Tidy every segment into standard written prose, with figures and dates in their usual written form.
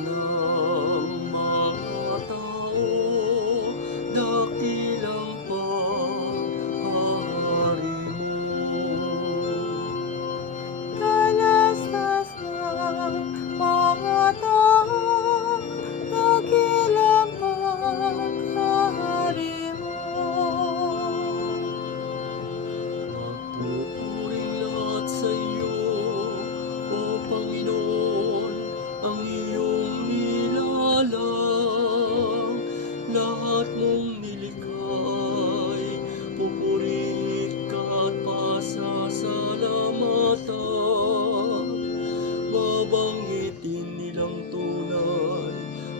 ng mga tao, dakilang paghahari mo. Talastas ng mga tao, dakilang paghahari mo. Magpupuring lahat sa iyo, O Panginoon, ang iyong nilalang. Lahat mong nilikha'y pupurihin ka at pasasalamatan. Babanggitin nilang tunay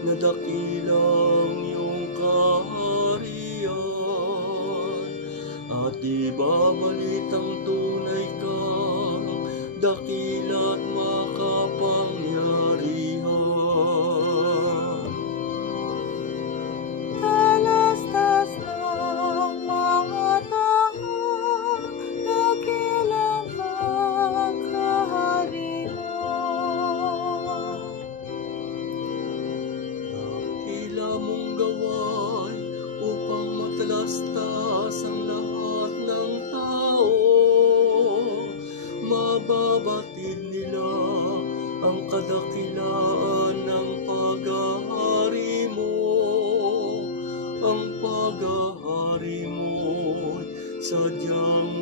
na dakilang iyong kaharian, at ibabalitang tunay kang dakila at makapangyarihan. Talastas ng mga tao, dakilang paghahari mo. Dakila mong gawain upang matalastas ang lahat ng tao. Mababatid nila ang kadakilaan ng paghahari mo. Ang paghahari mo'y sadyang